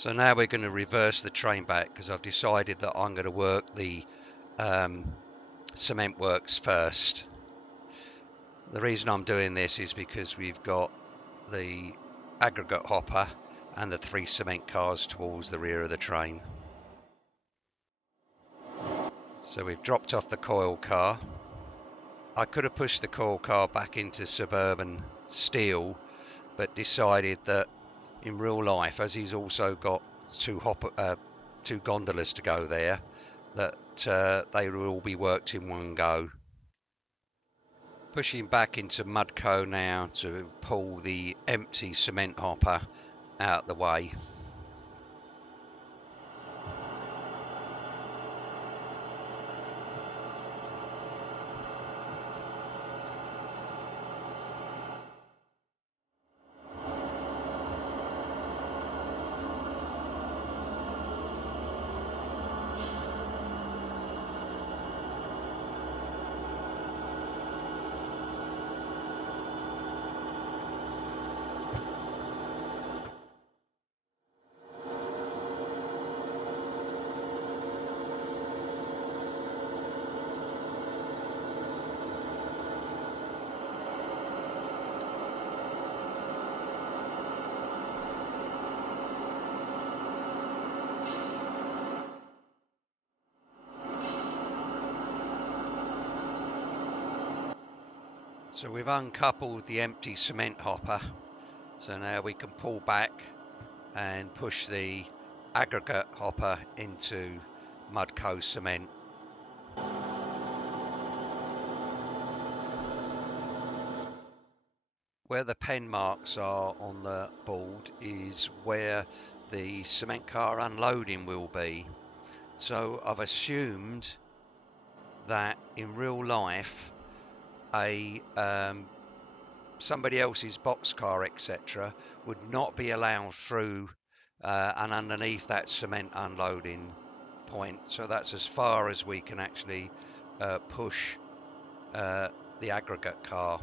So now we're going to reverse the train back because I've decided that I'm going to work the cement works first. The reason I'm doing this is because we've got the aggregate hopper and the 3 cement cars towards the rear of the train. So we've dropped off the coil car. I could have pushed the coil car back into Surburban steel, but decided that in real life, as he's also got 2 gondolas to go there, that they will all be worked in one go. Pushing back into MudCo now to pull the empty cement hopper out the way. So we've uncoupled the empty cement hopper, so now we can pull back and push the aggregate hopper into MudCo cement. Where the pen marks are on the board is where the cement car unloading will be. So I've assumed that in real life somebody else's boxcar, etc., would not be allowed through and underneath that cement unloading point. So that's as far as we can actually push the aggregate car.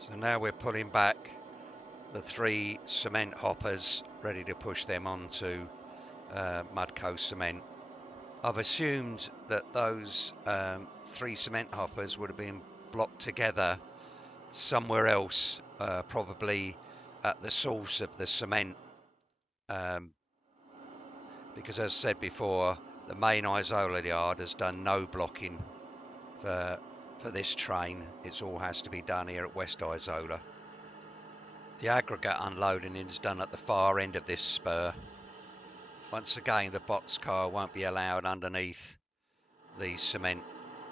So now we're pulling back the 3 cement hoppers, ready to push them onto MudCo cement. I've assumed that those 3 cement hoppers would have been blocked together somewhere else, probably at the source of the cement, because as I said before, the main Isola yard has done no blocking for this train. It all has to be done here at West Isola. The aggregate unloading is done at the far end of this spur. Once again, the boxcar won't be allowed underneath the cement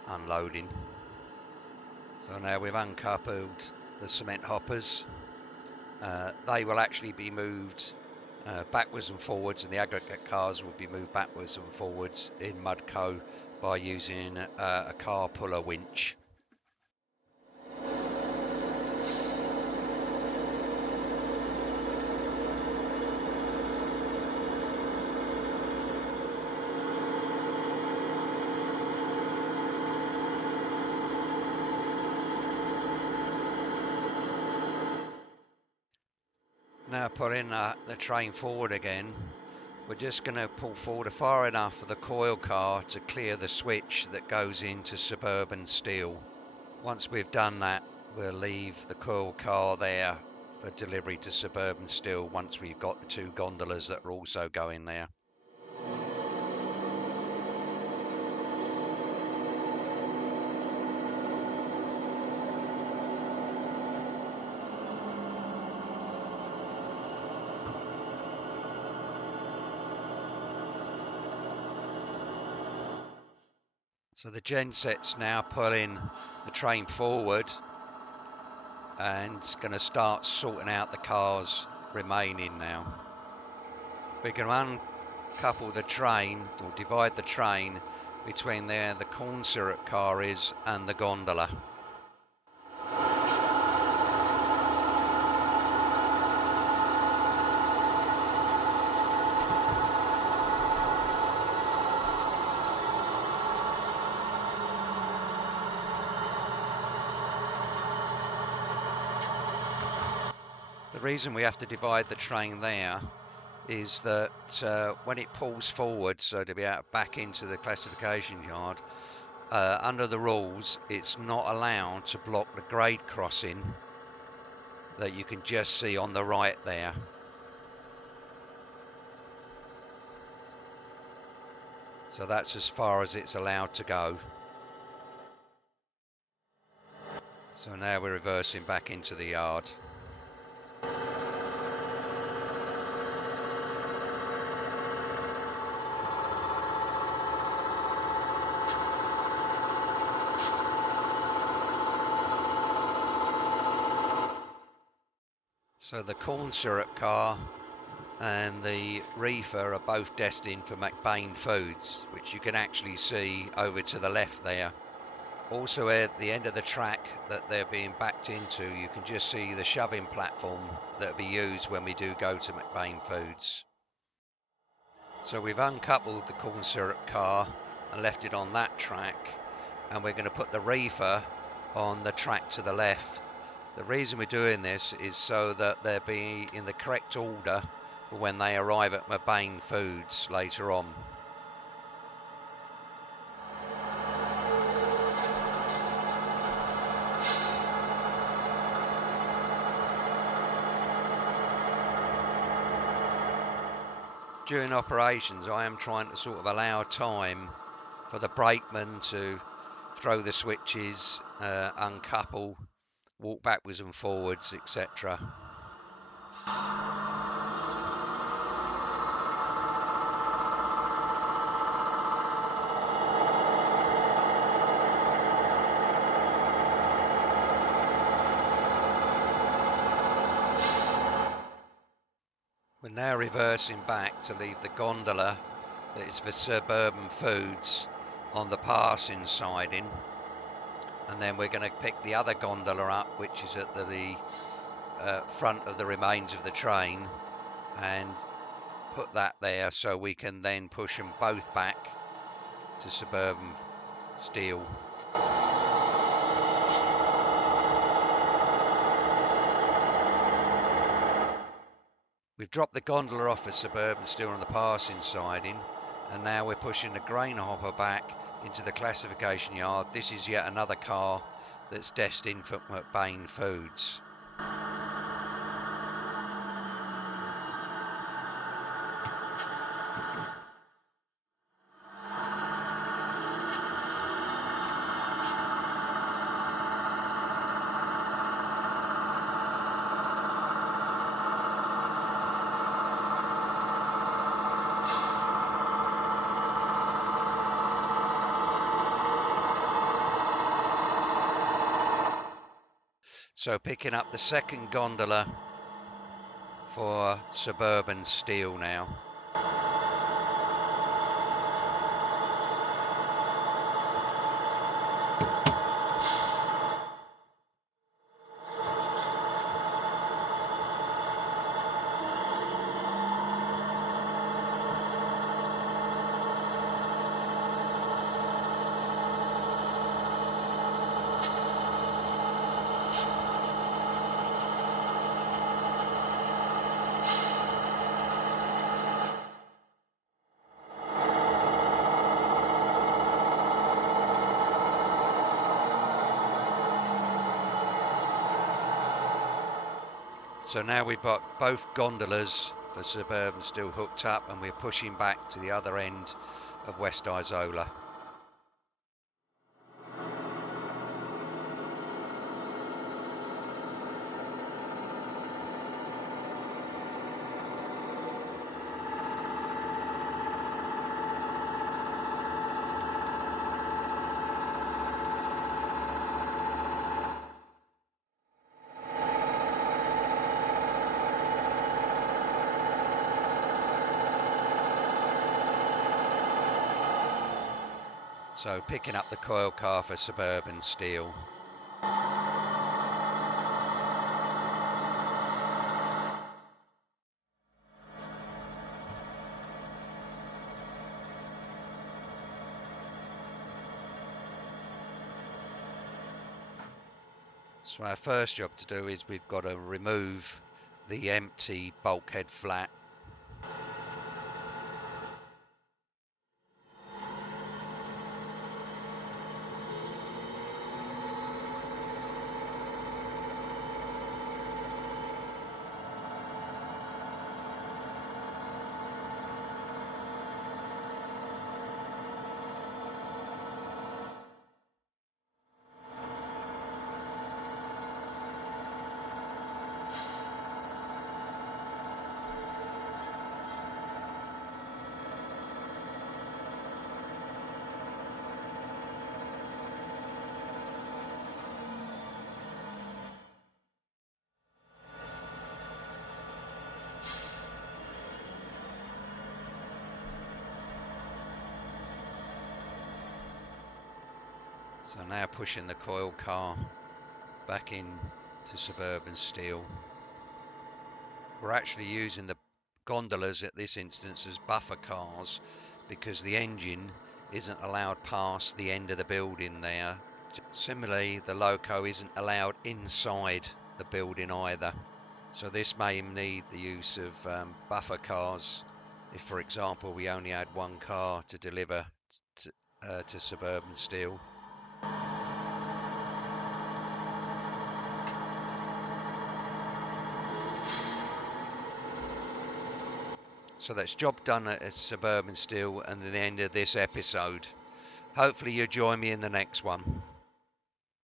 unloading. So now we've uncoupled the cement hoppers. They will actually be moved backwards and forwards, and the aggregate cars will be moved backwards and forwards in MudCo by using a car puller winch. Now putting the train forward again, we're just going to pull forward far enough for the coil car to clear the switch that goes into Surburban steel. Once we've done that, we'll leave the coil car there for delivery to Surburban steel once we've got the 2 gondolas that are also going there. So the genset's now pulling the train forward and it's going to start sorting out the cars remaining now. We're going to uncouple the train or divide the train between there the corn syrup car is and the gondola. The reason we have to divide the train there is that when it pulls forward, so to be able to back into the classification yard, under the rules, it's not allowed to block the grade crossing that you can just see on the right there. So that's as far as it's allowed to go. So now we're reversing back into the yard. So the corn syrup car and the reefer are both destined for McBain Foods, which you can actually see over to the left there. Also at the end of the track that they're being backed into, you can just see the shoving platform that will be used when we do go to McBain Foods. So we've uncoupled the corn syrup car and left it on that track, and we're going to put the reefer on the track to the left. The reason we're doing this is so that they'll be in the correct order for when they arrive at McBain Foods later on. During operations, I am trying to sort of allow time for the brakeman to throw the switches, uncouple, walk backwards and forwards, etc. We're now reversing back to leave the gondola that is for Surburban Foods on the passing siding, and then we're going to pick the other gondola up, which is at the front of the remains of the train, and put that there so we can then push them both back to Surburban Steel. We've dropped the gondola off at Surburban Steel on the passing siding, and now we're pushing the grain hopper back into the classification yard. This is yet another car that's destined for McBain Foods. So picking up the second gondola for Surburban Steel now. So now we've got both gondolas for Surburban Steel hooked up, and we're pushing back to the other end of West Isola. So picking up the coil car for Surburban Steel. So our first job to do is we've got to remove the empty bulkhead flat. So now pushing the coil car back in to Surburban Steel. We're actually using the gondolas at this instance as buffer cars because the engine isn't allowed past the end of the building there. Similarly, the loco isn't allowed inside the building either. So this may need the use of buffer cars if, for example, we only had one car to deliver to Surburban Steel. So that's job done at Surburban Steel and the end of this episode. Hopefully you'll join me in the next one.